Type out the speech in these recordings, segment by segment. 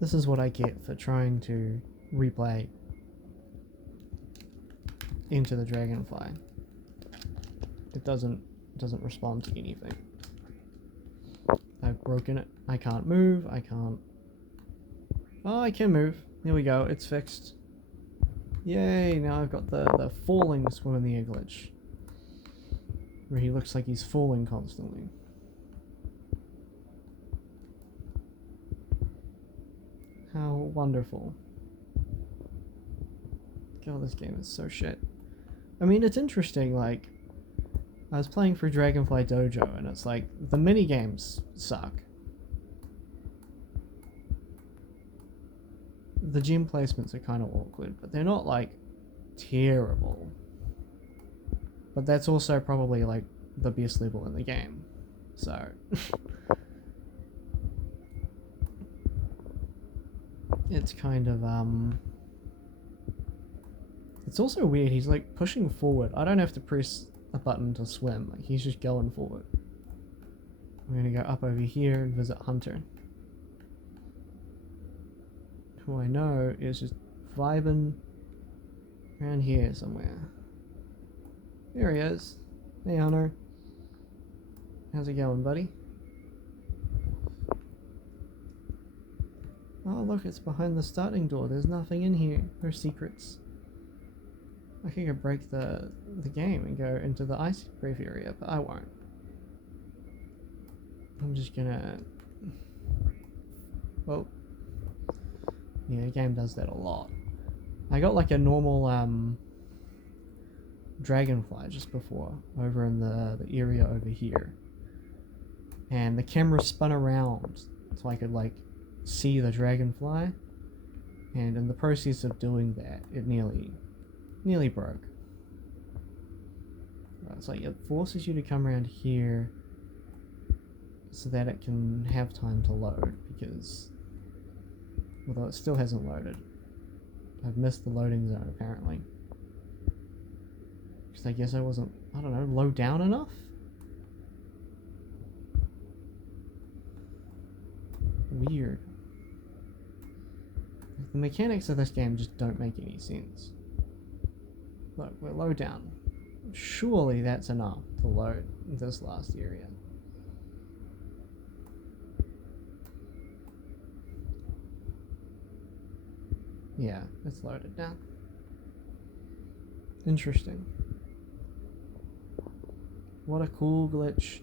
This is what I get for trying to replay Into the Dragonfly. It doesn't respond to anything. I've broken it. I can't move. I can't... Oh, I can move. There we go. It's fixed. Yay, now I've got the falling swim in the air glitch. Where he looks like he's falling constantly. How wonderful. God, this game is so shit. I mean, it's interesting, like, I was playing for Dragonfly Dojo, and it's like, the minigames suck. The gem placements are kind of awkward, but they're not, like, terrible. But that's also probably, like, the best level in the game. So... it's kind of, it's also weird, he's, like, pushing forward. I don't have to press a button to swim, like, he's just going forward. I'm gonna go up over here and visit Hunter, who I know is just vibing around here somewhere. There he is. Hey, Hunter. How's it going, buddy? Oh, look, it's behind the starting door. There's nothing in here. No secrets. I could go break the game and go into the ice brief area, but I won't. I'm just gonna... Well... yeah, the game does that a lot. I got like a normal dragonfly just before, over in the area over here. And the camera spun around so I could like see the dragonfly, and in the process of doing that, it nearly broke. Right, so it forces you to come around here so that it can have time to load, because although it still hasn't loaded, I've missed the loading zone apparently, because I guess I wasn't, I don't know, low down enough. Weird. The mechanics of this game just don't make any sense. Look, we're low down. Surely that's enough to load this last area. Yeah, it's loaded now. Interesting. What a cool glitch.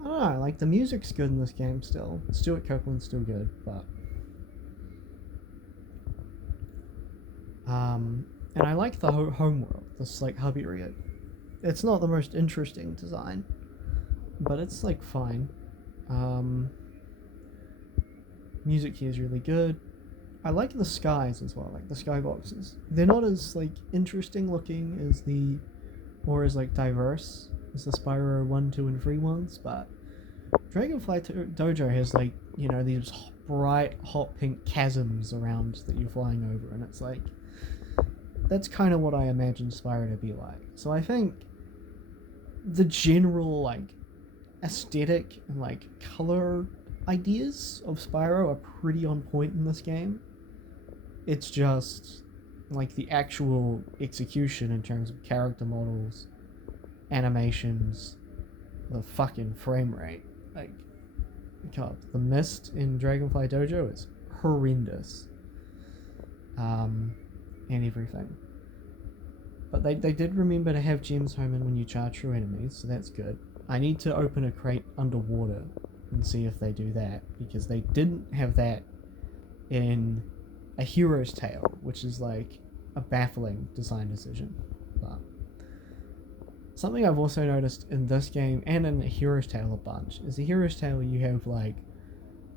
I don't know, like the music's good in this game still. Stuart Copeland's still good, but and I like the home world, this like hub area. It's not the most interesting design, but it's like fine. Music here is really good. I like the skies as well, like the skyboxes. They're not as like interesting looking as or as like diverse as the Spyro 1, 2, and 3 ones, but Dragonfly Dojo has like, you know, these bright hot pink chasms around that you're flying over, and it's like, that's kind of what I imagine Spyro to be like. So I think the general like aesthetic and like color ideas of Spyro are pretty on point in this game. It's just like the actual execution in terms of character models, animations, the fucking frame rate. Like, God, the mist in Dragonfly Dojo is horrendous. And everything. But they did remember to have gems home in when you charge through enemies, so that's good. I need to open a crate underwater and see if they do that, because they didn't have that in A Hero's Tale, which is like a baffling design decision. But something I've also noticed in this game and in A Hero's Tale a bunch is A Hero's Tale you have like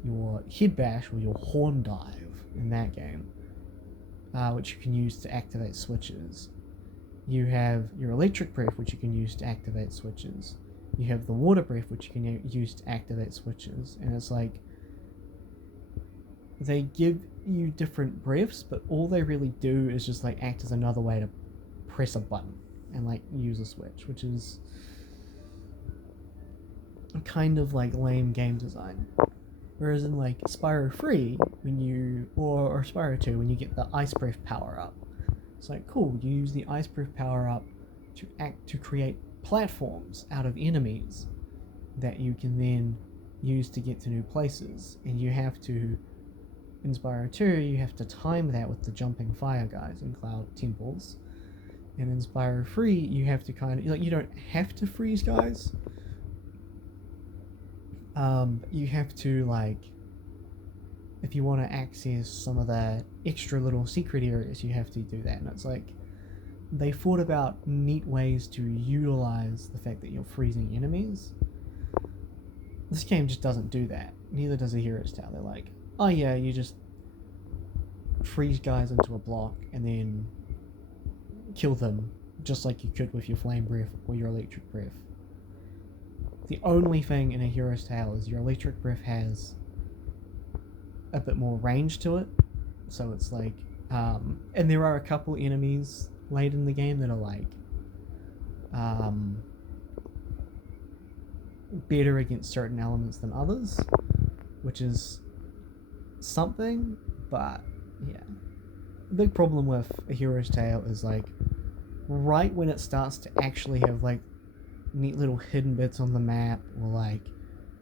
your head bash or your horn dive in that game, which you can use to activate switches. You have your electric breath, which you can use to activate switches. You have the water breath, which you can use to activate switches. And it's like, they give you different breaths, but all they really do is just like act as another way to press a button and like use a switch, which is kind of like lame game design. Whereas in like Spyro 3, when you or Spyro 2, when you get the ice breath power up, it's like cool. You use the ice breath power up to create platforms out of enemies that you can then use to get to new places, and you have to. In Spyro 2, you have to time that with the jumping fire guys in Cloud Temples. And in Spyro 3, you have to kind of, like, you don't have to freeze guys. You have to, like, if you want to access some of the extra little secret areas, you have to do that. And it's like, they thought about neat ways to utilize the fact that you're freezing enemies. This game just doesn't do that. Neither does A Hero's Tale. They're like, oh yeah, you just freeze guys into a block and then kill them just like you could with your flame breath or your electric breath. The only thing in A Hero's Tale is your electric breath has a bit more range to it. So it's like, and there are a couple enemies late in the game that are like, better against certain elements than others, which is something, but yeah. The big problem with A Hero's Tale is like, right when it starts to actually have like neat little hidden bits on the map, or like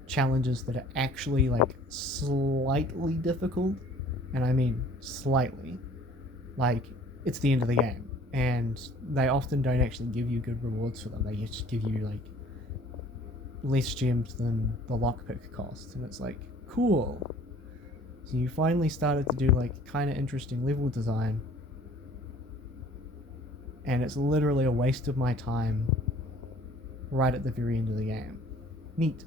challenges that are actually like slightly difficult, and I mean slightly, like it's the end of the game, and they often don't actually give you good rewards for them. They just give you like less gems than the lockpick cost, and it's like, cool. So you finally started to do like kind of interesting level design, and it's literally a waste of my time right at the very end of the game. Neat.